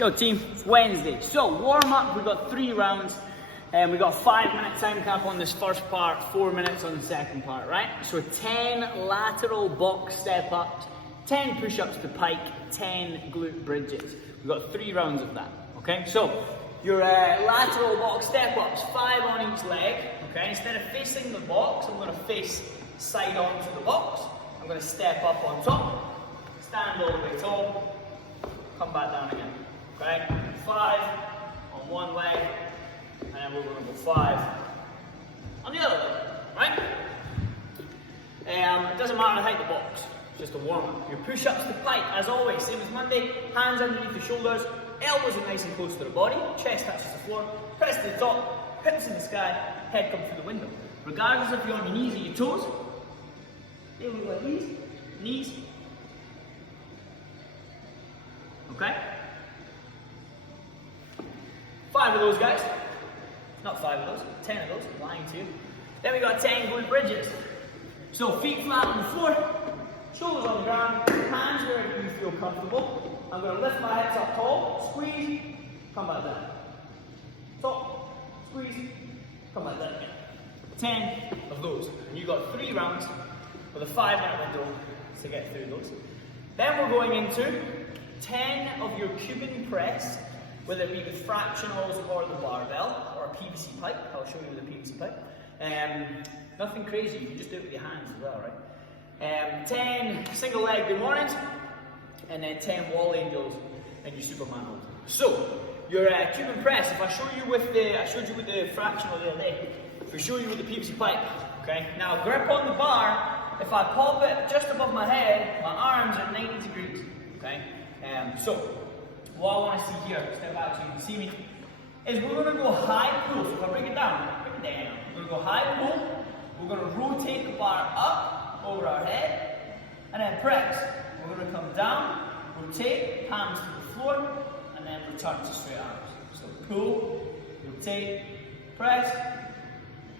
Yo team, it's Wednesday. So warm up, we've got 3 rounds and we've got a 5-minute time cap on this first part, 4 minutes on the second part, right? So 10 lateral box step ups, 10 push-ups to pike, 10 glute bridges. We've got 3 rounds of that, okay? So your lateral box step ups, 5 on each leg, okay? Instead of facing the box, I'm gonna face side on to the box. I'm gonna step up on top, stand all the way tall, come back down again. Okay, 5 on one leg, and then we're going to go 5 on the other leg, right? It doesn't matter the height of the box, it's just a warm-up. Your push-ups to pike, as always, same as Monday, hands underneath the shoulders, elbows are nice and close to the body, chest touches the floor, press to the top, hips in the sky, head comes through the window. Regardless if you're on your knees or your toes, they look like these, knees, okay? 5 of those guys, not 5 of those, 10 of those, I'm lying to you. Then we got 10 glute bridges. So feet flat on the floor, shoulders on the ground, hands wherever you feel comfortable. I'm going to lift my hips up tall, squeeze, come back down. Top, squeeze, come back down again. 10 of those. And you've got 3 rounds with a 5-minute window to get through those. Then we're going into 10 of your Cuban press, whether it be with fractionals or the barbell or a PVC pipe. I'll show you with a PVC pipe. Nothing crazy, you can just do it with your hands as well, right? 10 single leg good mornings, and then 10 wall angels and your Superman holds. So, your Cuban press, if I show you with I showed you with the fractional the other day, if I show you with the PVC pipe, okay? Now grip on the bar, if I pop it just above my head, my arms are 90 degrees, okay? So, what I want to see here, step back so you can see me, is we're going to go high pull. So if I break it down, we're going to go high pull, we're going to rotate the bar up over our head, and then press. We're going to come down, rotate, palms to the floor, and then return to straight arms. So pull, rotate, press,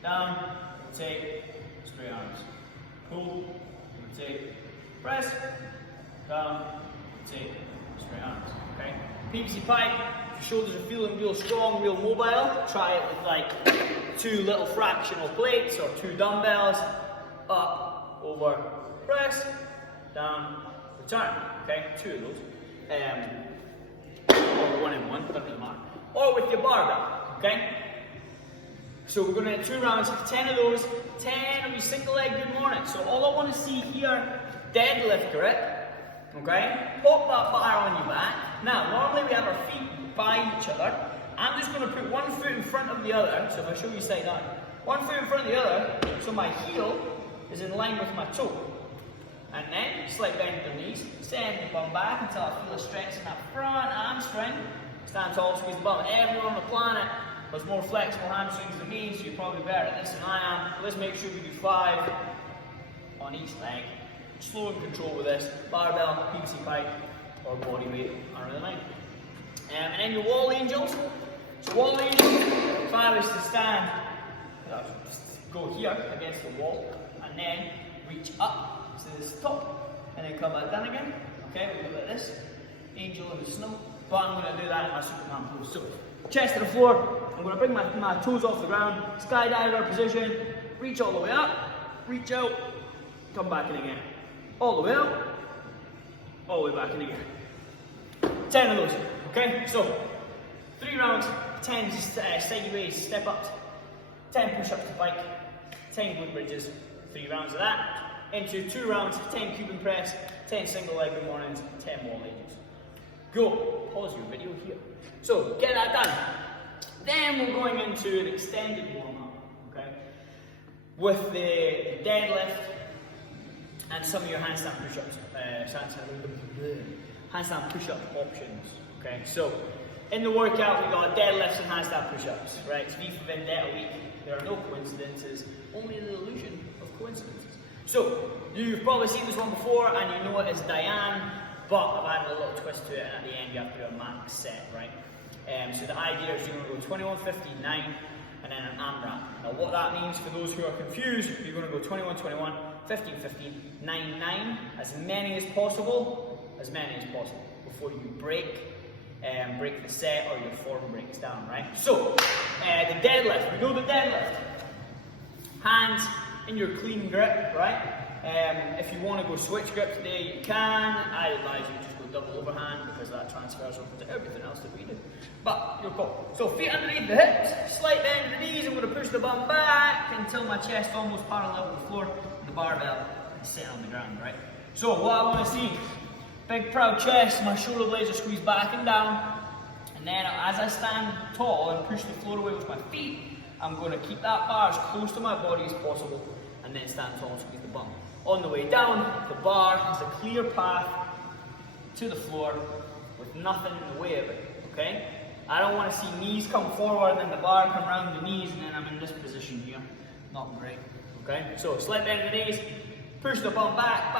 down, rotate, straight arms. Pull, rotate, press, down, rotate, straight arms. Okay? PVC pipe, if your shoulders are feeling real strong, real mobile, try it with like 2 little fractional plates or 2 dumbbells. Up, over, press, down, return. Okay? 2 of those. Or 1 and 1, doesn't really matter. Or with your barbell. Okay? So we're going to have 2 rounds, 10 of those, 10 of your single leg good morning. So all I want to see here, deadlift grip. Okay, pop that bar on your back. Now, normally we have our feet by each other. I'm just going to put one foot in front of the other. So if I show you side on, one foot in front of the other, so my heel is in line with my toe. And then slight bend at the knees, send the bum back until I feel a stretch in that front hamstring. Stand tall, squeeze the bum. Everyone on the planet has more flexible hamstrings than me, so you're probably better at this than I am. Let's make sure we do 5 on each leg. Slow and control with this, barbell, PVC pipe, or body weight, under the 9. And then your wall angels. So wall angels, if I was to stand, go here against the wall, and then reach up to this top, and then come back down again. Okay, we go like this, angel in the snow, but I'm going to do that in my Superman pose. So, chest to the floor, I'm going to bring my toes off the ground, skydiver position, reach all the way up, reach out, come back in again. All the way up, all the way back in again. 10 of those, okay? So, 3 rounds, 10 sideways step ups, 10 push-ups to pike, 10 glute bridges, 3 rounds of that. Into 2 rounds, 10 Cuban press, 10 single leg good mornings, 10 wall angels. Go, pause your video here. So, get that done. Then we're going into an extended warm-up, okay? With the deadlift, and some of your handstand push-ups, handstand push-up options, okay? So, in the workout, we got deadlifts and handstand push-ups, right? It's V for Vendetta week. There are no coincidences, only the illusion of coincidences. So, you've probably seen this one before, and you know it as Diane, but I've added a little twist to it, and at the end you have to do a max set, right? So the idea is you're going to go 21, 15, 9, and then an AMRAP. Now what that means for those who are confused, you're going to go 21, 21, 15, 15, 9, 9, as many as possible before you break break the set or your form breaks down, right? So, the deadlift, we know the deadlift. Hands in your clean grip, right? If you want to go switch grip today, you can. I advise you just go double overhand because that transfers over to everything else that we do. But your call. So feet underneath the hips, slight bend of the knees. I'm going to push the bum back until my chest almost parallel with the floor. The barbell is sitting on the ground, right? So what I want to see, big proud chest, my shoulder blades are squeezed back and down. And then as I stand tall and push the floor away with my feet, I'm going to keep that bar as close to my body as possible and then stand tall and squeeze the bum. On the way down, the bar has a clear path to the floor with nothing in the way of it, okay? I don't want to see knees come forward and the bar come around the knees and then I'm in this position here. Not great, okay? So slight bend of the knees, push the bum back,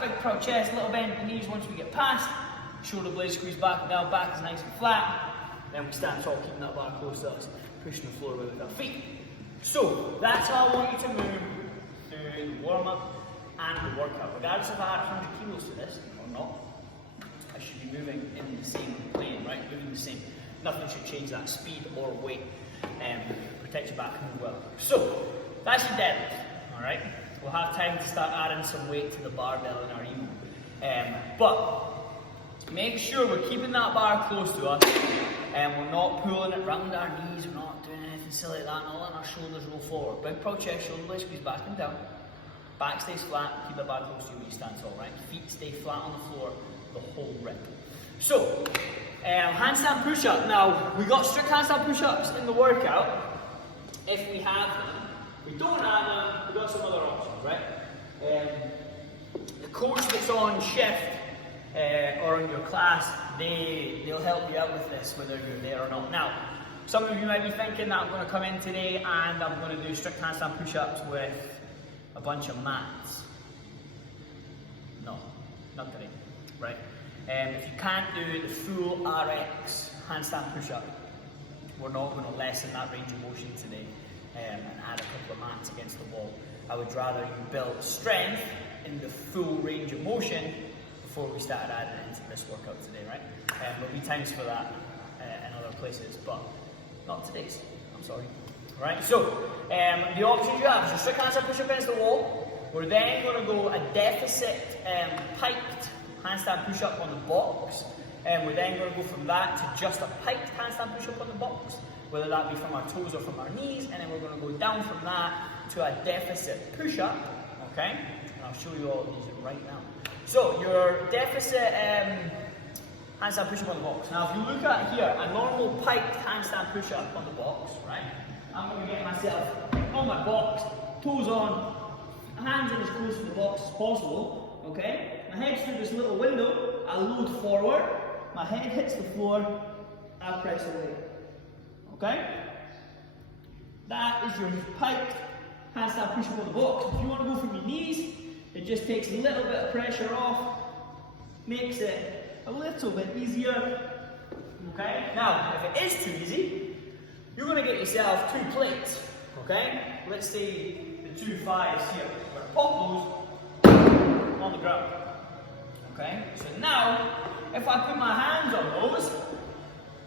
big proud chest, little bend of the knees once we get past. Shoulder blades squeeze back and down, back is nice and flat. Then we stand tall, keeping that bar close to us, pushing the floor away with our feet. So that's how I want you to move through the warm-up and the workout. Regardless if I add 100 kilos to this or not, I should be moving in the same plane, right? Moving the same. Nothing should change that speed or weight. Protect your back and move well. So that's your deadlift, all right? We'll have time to start adding some weight to the barbell in our emo. But make sure we're keeping that bar close to us and we're not pulling it round our knees, we're not doing anything silly like that, not letting our shoulders roll forward. Big proud chest, shoulder blades squeeze back and down. Back stays flat, keep the bar close to you when you stand tall, right? Feet stay flat on the floor the whole rip. So, handstand push-up. Now, we got strict handstand push-ups in the workout. If we have them, if we don't have them, we've got some other options, right? The coach that's on shift or in your class, they'll help you out with this, whether you're there or not. Now, some of you might be thinking that I'm going to come in today and I'm going to do strict handstand push-ups with a bunch of mats. No, not today, right? If you can't do the full RX handstand push-up, we're not going to lessen that range of motion today and add a couple of mats against the wall. I would rather you build strength in the full range of motion before we started adding it into this workout today, right? There'll be times for that in other places, but not today's, I'm sorry. Right, so the options you have is a strict handstand push-up against the wall. We're then going to go a deficit piked handstand push-up on the box. And we're then going to go from that to just a piked handstand push-up on the box, whether that be from our toes or from our knees. And then we're going to go down from that to a deficit push-up, okay? And I'll show you all of these right now. So your deficit handstand push-up on the box. Now if you look at here, a normal piked handstand push-up on the box, right? I'm going to get myself on my box, toes on, hands in as close to the box as possible, okay? My head's through this little window, I load forward, my head hits the floor, I press away, okay? That is your piked handstand push-up on the box. If you want to go from your knees, it just takes a little bit of pressure off, makes it a little bit easier, okay? Now, if it is too easy, you're going to get yourself 2 plates, okay? Let's say the 2 5s here. We're going to pop those on the ground, okay? So now, if I put my hands on those,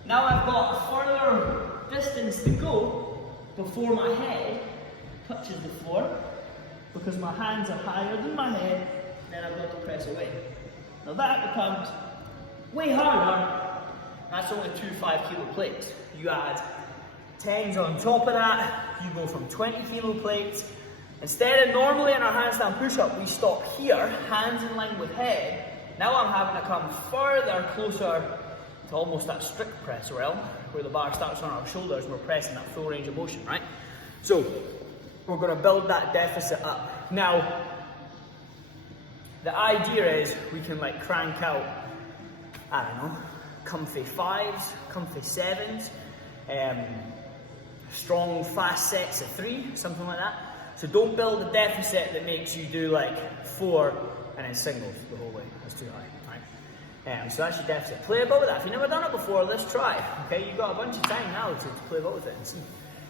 now I've got a further distance to go before my head touches the floor, because my hands are higher than my head, then I've got to press away. Now that becomes way harder. That's only 2 5 kilo plates. You add 10s on top of that, you go from 20 kilo plates. Instead of normally in our handstand push-up, we stop here, hands in line with head. Now I'm having to come further closer to almost that strict press realm, where the bar starts on our shoulders and we're pressing that full range of motion, right? So we're going to build that deficit up. Now, the idea is we can like crank out, I don't know, comfy 5s, comfy 7s, strong fast sets of 3, something like that. So don't build a deficit that makes you do like 4 and then singles the whole way. That's too high, right? So that's your deficit. Play about with that. If you've never done it before, let's try. Okay, you've got a bunch of time now to play about with it and see.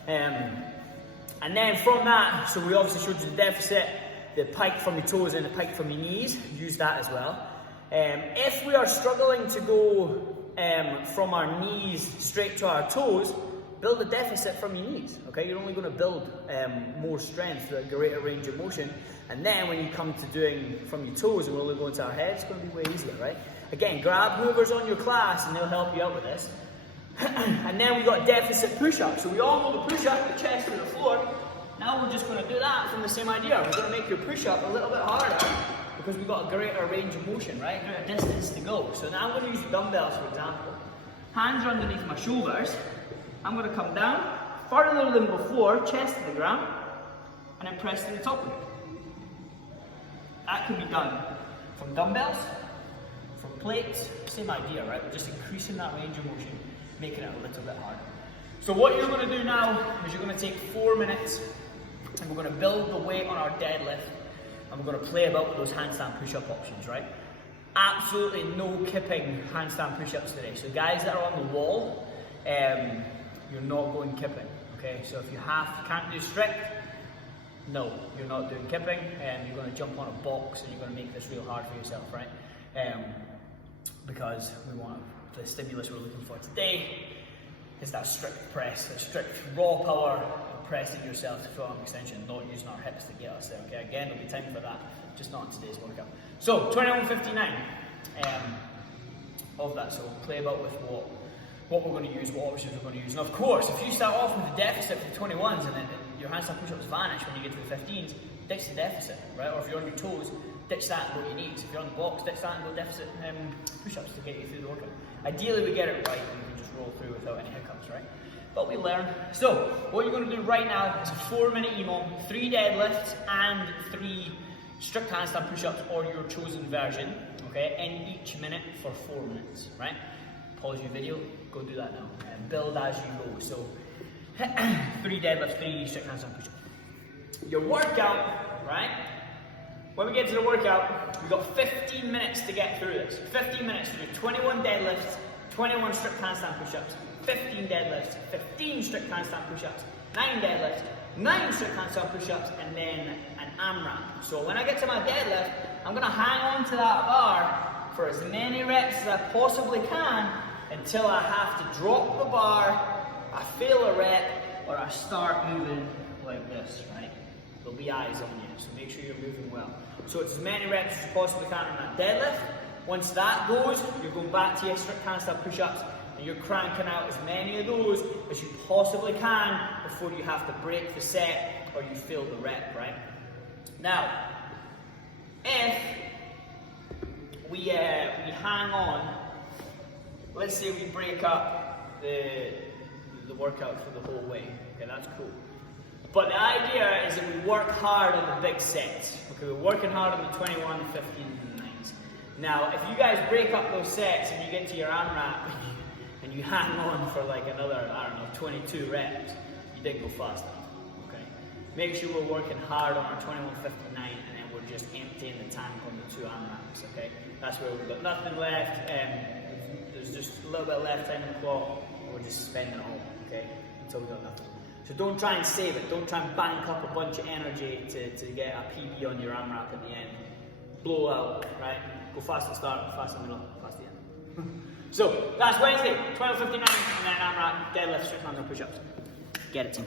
And then from that, so we obviously showed you the deficit, the pike from your toes and the pike from your knees. Use that as well. If we are struggling to go from our knees straight to our toes, build a deficit from your knees, okay? You're only going to build more strength through a greater range of motion, and then when you come to doing from your toes and we're only going to our head, it's going to be way easier, right? Again, grab whoever's on your class and they'll help you out with this. And then we've got deficit push-up. So we all know the push-up, the chest to the floor. Now we're just going to do that from the same idea. We're going to make your push-up a little bit harder because we've got a greater range of motion, right? Greater distance to go. So now I'm going to use dumbbells, for example. Hands are underneath my shoulders. I'm going to come down, further than before, chest to the ground, and then press to the top of it. That can be done from dumbbells, from plates, same idea, right? We're just increasing that range of motion, making it a little bit harder. So what you're going to do now is you're going to take 4 minutes and we're going to build the weight on our deadlift and we're going to play about with those handstand push-up options, right? Absolutely no kipping handstand push-ups today. So guys that are on the wall, you're not going kipping, okay? So if you can't do strict, no, you're not doing kipping, and you're going to jump on a box and you're going to make this real hard for yourself, right? Because we want the stimulus we're looking for today is that strict press, that strict raw power of pressing yourself to full arm extension, not using our hips to get us there, okay? Again, there'll be time for that, just not in today's workout. So, 21:59 of that, so we'll play about with what we're going to use, what options we're going to use. And of course, if you start off with a deficit for 21s and then your handstand push-ups vanish when you get to the 15s, ditch the deficit, right? Or if you're on your toes, ditch that and go your knees. If you're on the box, ditch that and go deficit push-ups to get you through the workout. Ideally, we get it right and we can just roll through without any hiccups, right? But we learn. So, what you're going to do right now is a 4-minute EMOM, 3 deadlifts and 3 strict handstand push-ups or your chosen version, okay, in each minute for 4 minutes, right? Pause your video, go do that now, and build as you go. So, 3 deadlifts, 3 strict handstand push-ups. Your workout, right? When we get to the workout, we've got 15 minutes to get through this. 15 minutes to do 21 deadlifts, 21 strict handstand push-ups, 15 deadlifts, 15 strict handstand push-ups, 9 deadlifts, 9 strict handstand push-ups, and then an AMRAP. So when I get to my deadlift, I'm going to hang on to that bar for as many reps as I possibly can until I have to drop the bar, I fail a rep, or I start moving like this, right? There'll be eyes on you, so make sure you're moving well. So it's as many reps as you possibly can on that deadlift. Once that goes, you're going back to your strict handstand push-ups and you're cranking out as many of those as you possibly can before you have to break the set or you fail the rep, right? Now, if we hang on, let's say we break up the workout for the whole way, okay, that's cool. But the idea is that we work hard on the big sets. Okay, we're working hard on the 21, 15, and 9s. Now, if you guys break up those sets and you get to your AMRAP and you hang on for like another, 22 reps, you didn't go fast enough. Okay, make sure we're working hard on our 21, 59, and then we're just emptying the tank on the 2 AMRAPs. Okay, that's where we've got nothing left. There's just a little bit left time on the clock, and we're just spending it all. Okay, until we got nothing. So don't try and save it. Don't try and bank up a bunch of energy to get a PB on your AMRAP at the end. Blow out, right? Go fast at the start, fast in the middle, fast at the end. So that's Wednesday, 12:59, and then AMRAP, deadlift, strict handstand push-ups. Get it, team.